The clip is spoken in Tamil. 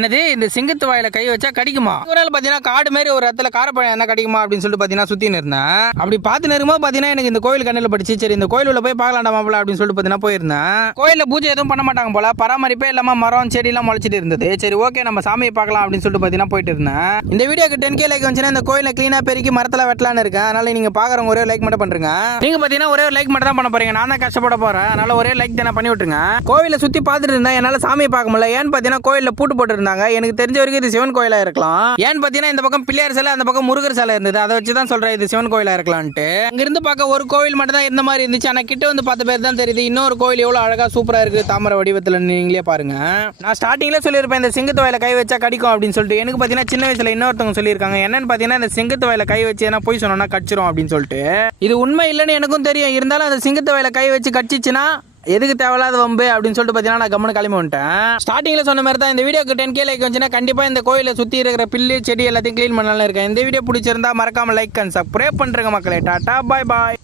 என்னது இந்த சிங்கத்து வாயில கை வச்சா கடிக்குமா? ஒரு நாள் பாத்தீங்கன்னா காடு மாதிரி ஒரு இடத்துல காரப்பழம் என்ன கடிக்குமா அப்படின்னு சொல்லிட்டு பாத்தீங்கன்னா சுத்தின்னு இருந்தேன். அப்படி பார்த்து நெருமா பாத்தீங்கன்னா எனக்கு இந்த கோயில் கண்ணில் பட்டுச்சு. சரி இந்த கோயில் உள்ள போய் பார்க்கலாம்டா மாப்பிள அப்படின்னு சொல்லிட்டு பாத்தீங்கன்னா போயிருந்தேன். கோயில்ல பூஜை எதுவும் பண்ண மாட்டாங்க போல, பராமரிப்பே இல்லாம மரம் செடி எல்லாம் முளைச்சிட்டு இருந்தது. சரி ஓகே நம்ம சாமியை பார்க்கலாம் அப்படின்னு சொல்லிட்டு பாத்தீங்கன்னா போயிட்டு இருந்தேன். இந்த வீடியோக்கு 10K லைக் வந்துச்சுன்னா இந்த கோயில கிளீனா பெருக்கி மரத்துல வெட்டலான்னு இருக்கேன். அதனால நீங்க பாக்குறவங்க ஒரே லைக் மட்டும் பண்றீங்க. நீங்க பாத்தீங்கன்னா ஒரே ஒரு லைக் மட்டும் தான் பண்ண போறீங்க. நான் தான் கஷ்டப்பட போறேன். அதனால ஒரே லைக் தானே பண்ணி விட்டுருங்க. கோயில சுத்தி பார்த்துட்டு இருந்தேன். என்னால சாமியை பார்க்க முடியல. ஏன்னு பாத்தீங்கன்னா கோயில்ல பூட்டு போட்டு இருந்தாங்க. எனக்கு தெரிஞ்ச வரைக்கும் இது சிவன் கோயிலா இருக்கலாம். ஏன்னு பாத்தீங்கன்னா இந்த பக்கம் பிள்ளையார் சிலை, அந்த பக்கம் முருகர் சிலை இருந்தது. அதை வச்சுதான் சொல்றேன் இது சிவன் கோயிலா இருக்கலாம்ட்டு. இங்க இருந்து பார்க்க ஒரு கோவில் மட்டும் தான் இருந்த மாதிரி இருந்துச்சு. ஆனா கிட்ட வந்து 10 பேர் தான் தெரியுது. இன்னொரு கோயில் எவ்வளவு அழகா சூப்பரா இருக்கு தாமரை வடிவத்துல, நீங்களே பாருங்க. நான் ஸ்டார்டிங்ல சொல்லியிருப்பேன் இந்த சிங்கத்து வாயில கை வச்சா கடிக்கும் அப்படின்னு சொல்லிட்டு. எனக்கு பாத்தீங்கன்னா சின்ன வயசுல இன்னொருத்தவங்க சொல்லியிருக்காங்க. என்னன்னு பாத்தீங்கன்னா இந்த சிங்கத்து வாயில கை வச்சு ஏன்னா போய் சொன்னா கடிச்சிரும் அப்படின்னு சொல்லிட்டு. இது உண்மை இல்லைன்னு எனக்கும் தெரியும். இருந்தாலும் அந்த சிங்கத்து வாயில கை வச்சு கடிச்சிச்சுன்னா எதுக்கு தேவையில்லாத வம்பு அப்படின்னு சொல்லிட்டு பார்த்தீங்கன்னா நான் கம்மனு கிளம்பி வந்துட்டேன். ஸ்டார்டிங்கில் சொன்ன மாதிரி தான் இந்த வீடியோக்கு 10K லைக் வந்துச்சுன்னா கண்டிப்பாக இந்த கோயிலை சுற்றி இருக்கிற பில்லு செடி எல்லாத்தையும் க்ளீன் பண்ணலாம் இருக்கேன். இந்த வீடியோ பிடிச்சிருந்தா மறக்காம லைக் அண்ட் சப்ஸ்கிரைப் பண்ணுறேங்க மக்களே. டாடா பாய் பாய்.